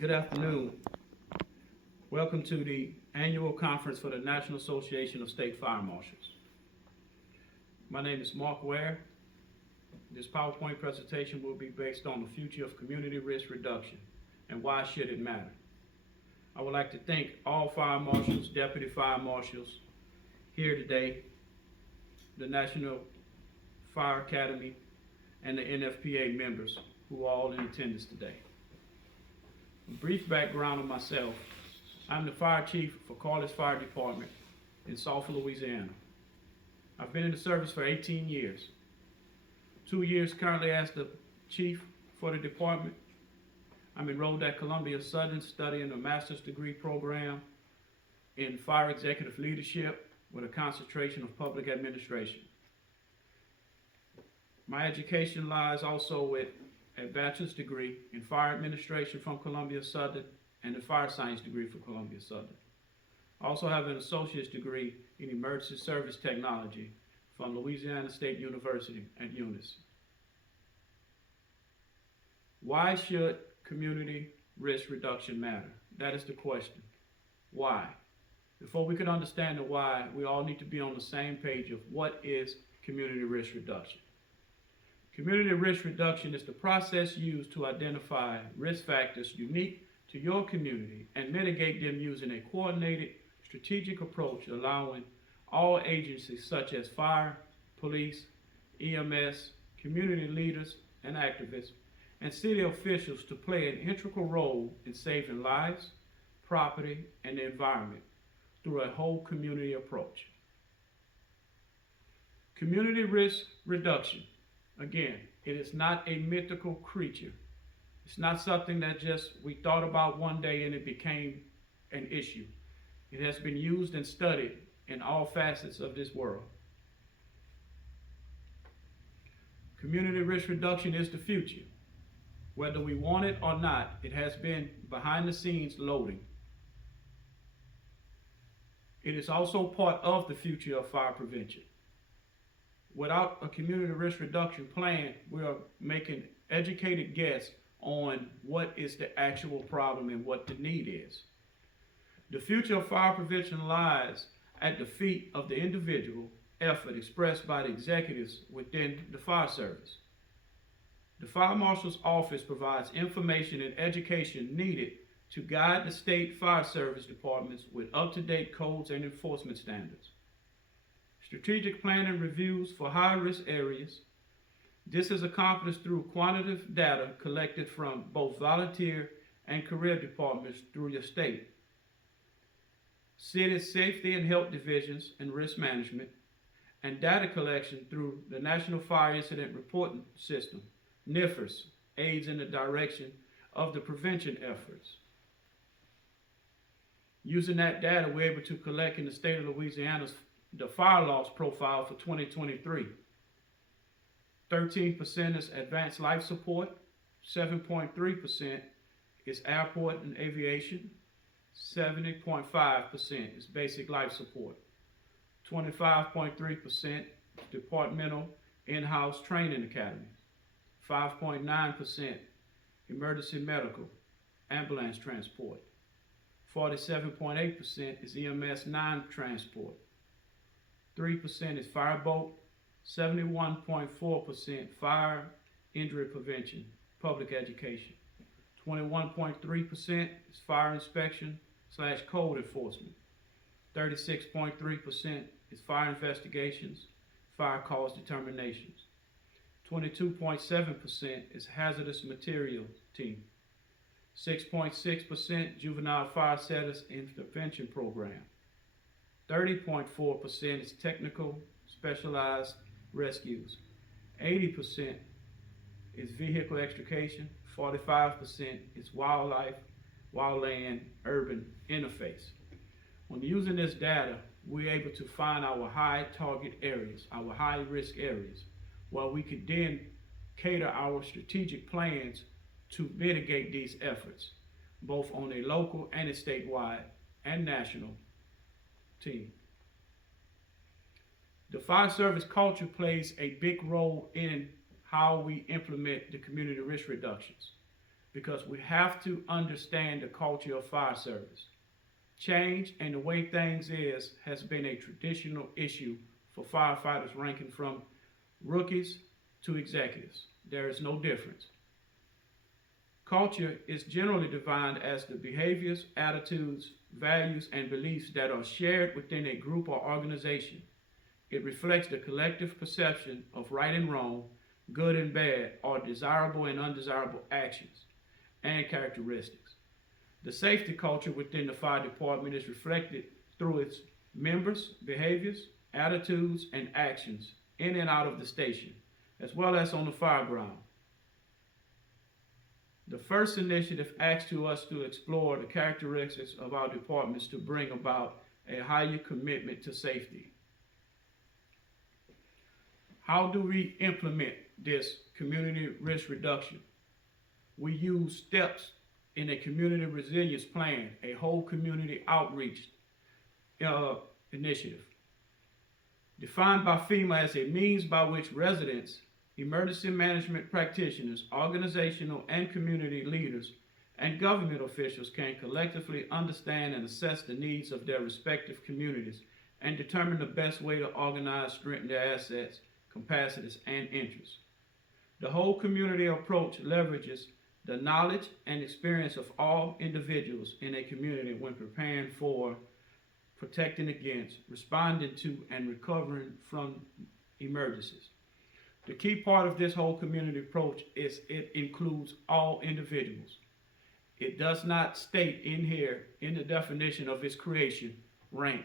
Good afternoon. Welcome to the annual conference for the National Association of State Fire Marshals. My name is Mark Ware. This PowerPoint presentation will be based on the future of community risk reduction and why should it matter. I would like to thank all fire marshals, deputy fire marshals here today, the National Fire Academy, and the NFPA members who are all in attendance today. A brief background of myself. I'm the fire chief for Corliss Fire Department in Sulphur, Louisiana. I've been in the service for 18 years. 2 years currently as the chief for the department. I'm enrolled at Columbia Southern studying a master's degree program in fire executive leadership with a concentration of public administration. My education lies also with a bachelor's degree in fire administration from Columbia Southern and a fire science degree from Columbia Southern. I also have an associate's degree in emergency service technology from Louisiana State University at Eunice. Why should community risk reduction matter? That is the question. Why? Before we can understand the why, we all need to be on the same page of what is community risk reduction. Community risk reduction is the process used to identify risk factors unique to your community and mitigate them using a coordinated, strategic approach allowing all agencies such as fire, police, EMS, community leaders and activists, and city officials to play an integral role in saving lives, property, and the environment through a whole community approach. Community risk reduction. Again, it is not a mythical creature. It's not something that just we thought about one day and it became an issue. It has been used and studied in all facets of this world. Community risk reduction is the future. Whether we want it or not, it has been behind the scenes loading. It is also part of the future of fire prevention. Without a community risk reduction plan, we are making educated guess on what is the actual problem and what the need is. The future of fire prevention lies at the feet of the individual effort expressed by the executives within the fire service. The Fire Marshal's Office provides information and education needed to guide the state fire service departments with up-to-date codes and enforcement standards. Strategic planning reviews for high-risk areas. This is accomplished through quantitative data collected from both volunteer and career departments through your state. City safety and health divisions and risk management, and data collection through the National Fire Incident Reporting System, NIFRS, aids in the direction of the prevention efforts. Using that data, we're able to collect in the state of Louisiana's the fire loss profile for 2023. 13% is advanced life support, 7.3% is airport and aviation, 70.5% is basic life support, 25.3% departmental in-house training academy, 5.9% emergency medical, ambulance transport, 47.8% is EMS non-transport, 3% is fireboat, 71.4% fire injury prevention, public education, 21.3% is fire inspection / code enforcement, 36.3% is fire investigations, fire cause determinations, 22.7% is hazardous materials team, 6.6% juvenile fire status intervention program, 30.4% is technical specialized rescues, 80% is vehicle extrication, 45% is wildlife, wildland, urban interface. When using this data, we're able to find our high target areas, our high risk areas, where we could then cater our strategic plans to mitigate these efforts, both on a local and a statewide and national team. The fire service culture plays a big role in how we implement the community risk reductions. because we have to understand the culture of fire service. Change and the way things has been a traditional issue for firefighters ranking from rookies to executives. There is no difference. Culture is generally defined as the behaviors, attitudes, values, and beliefs that are shared within a group or organization. It reflects the collective perception of right and wrong, good and bad, or desirable and undesirable actions and characteristics. The safety culture within the fire department is reflected through its members' behaviors, attitudes, and actions in and out of the station, as well as on the fire ground. The first initiative asks to us to explore the characteristics of our departments to bring about a higher commitment to safety. How do we implement this community risk reduction? We use steps in a community resilience plan, a whole community outreach initiative, defined by FEMA as a means by which residents, emergency management practitioners, organizational and community leaders, and government officials can collectively understand and assess the needs of their respective communities and determine the best way to organize, strengthen their assets, capacities, and interests. The whole community approach leverages the knowledge and experience of all individuals in a community when preparing for, protecting against, responding to, and recovering from emergencies. The key part of this whole community approach is it includes all individuals. It does not state in here, in the definition of its creation, rank.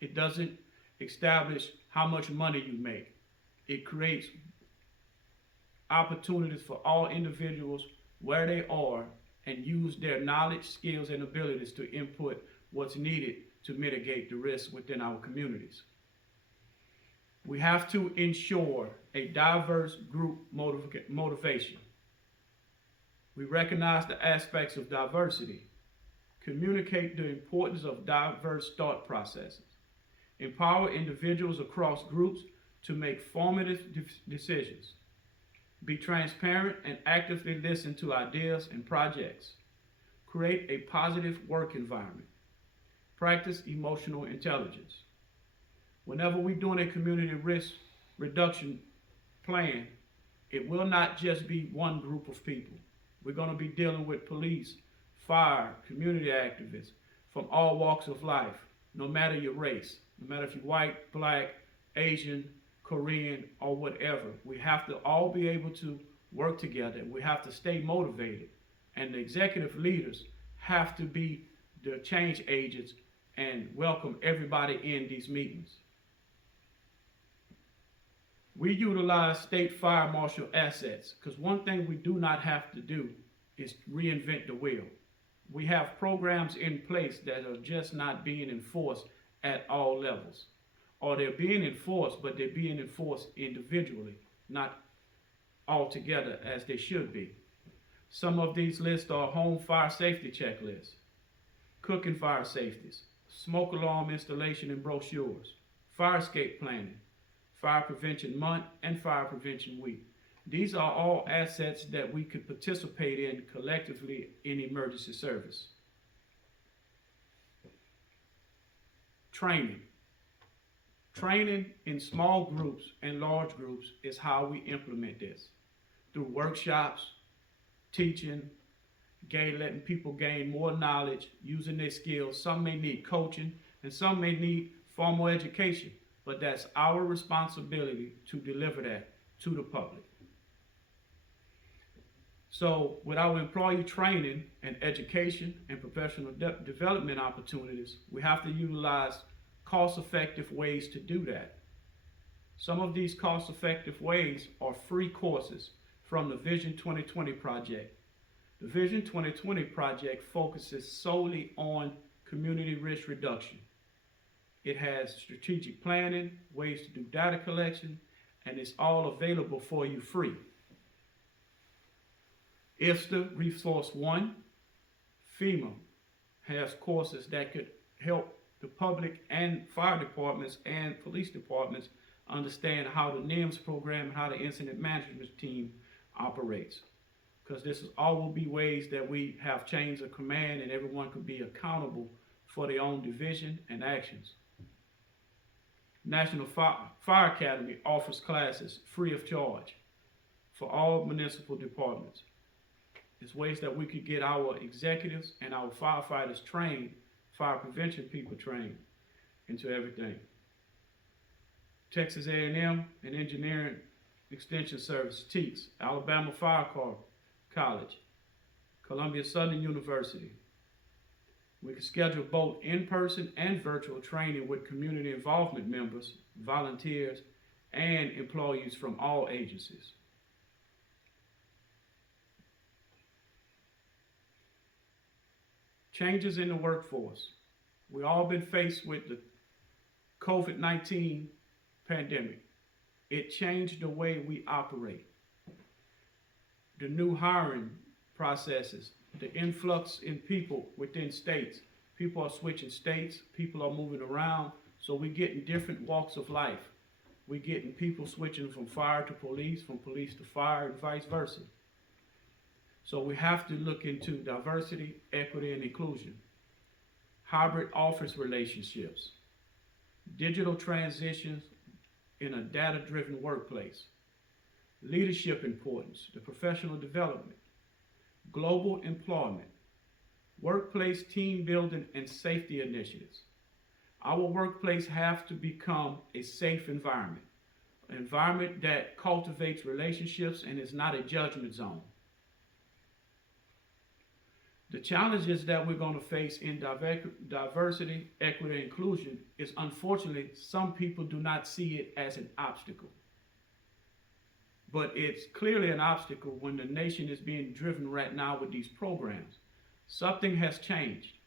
It doesn't establish how much money you make. It creates opportunities for all individuals where they are and use their knowledge, skills, and abilities to input what's needed to mitigate the risks within our communities. We have to ensure a diverse group motivation. We recognize the aspects of diversity, communicate the importance of diverse thought processes, empower individuals across groups to make formative decisions, be transparent and actively listen to ideas and projects, create a positive work environment, practice emotional intelligence. Whenever we're doing a community risk reduction plan, it will not just be one group of people. We're going to be dealing with police, fire, community activists from all walks of life, no matter your race, no matter if you're white, black, Asian, Korean, or whatever. We have to all be able to work together. We have to stay motivated. And the executive leaders have to be the change agents and welcome everybody in these meetings. We utilize state fire marshal assets because one thing we do not have to do is reinvent the wheel. We have programs in place that are just not being enforced at all levels. Or they're being enforced, but they're being enforced individually, not all together as they should be. Some of these lists are home fire safety checklists, cooking fire safeties, smoke alarm installation and brochures, fire escape planning, Fire Prevention Month, and Fire Prevention Week. These are all assets that we could participate in collectively in emergency service. Training. Training in small groups and large groups is how we implement this. Through workshops, teaching, letting people gain more knowledge, using their skills. Some may need coaching and some may need formal education, but that's our responsibility to deliver that to the public. So with our employee training and education and professional development opportunities, we have to utilize cost-effective ways to do that. Some of these cost-effective ways are free courses from the VISION 2020 project. The VISION 2020 project focuses solely on community risk reduction. It has strategic planning, ways to do data collection, and it's all available for you free. IFSTA Resource 1, FEMA has courses that could help the public and fire departments and police departments understand how the NIMS program and how the incident management team operates. because this is all will be ways that we have chains of command and everyone can be accountable for their own division and actions. National Fire Academy offers classes free of charge for all municipal departments. It's ways that we could get our executives and our firefighters trained, fire prevention people trained into everything. Texas A&M and Engineering Extension Service, TEEX, Alabama Fire College, Columbia Southern University. We can schedule both in-person and virtual training with community involvement members, volunteers, and employees from all agencies. Changes in the workforce. We've all been faced with the COVID-19 pandemic. It changed the way we operate. The new hiring processes, the influx in people within states. People are switching states, people are moving around, so we're getting different walks of life. We're getting people switching from fire to police, from police to fire, and vice versa. So we have to look into diversity, equity, and inclusion. Hybrid office relationships. Digital transitions in a data-driven workplace. Leadership importance, the professional development. Global employment. Workplace team building and safety initiatives. Our workplace have to become a safe environment. An environment that cultivates relationships and is not a judgment zone. The challenges that we're going to face in diversity, equity, and inclusion is, unfortunately, some people do not see it as an obstacle. But it's clearly an obstacle when the nation is being driven right now with these programs. Something has changed.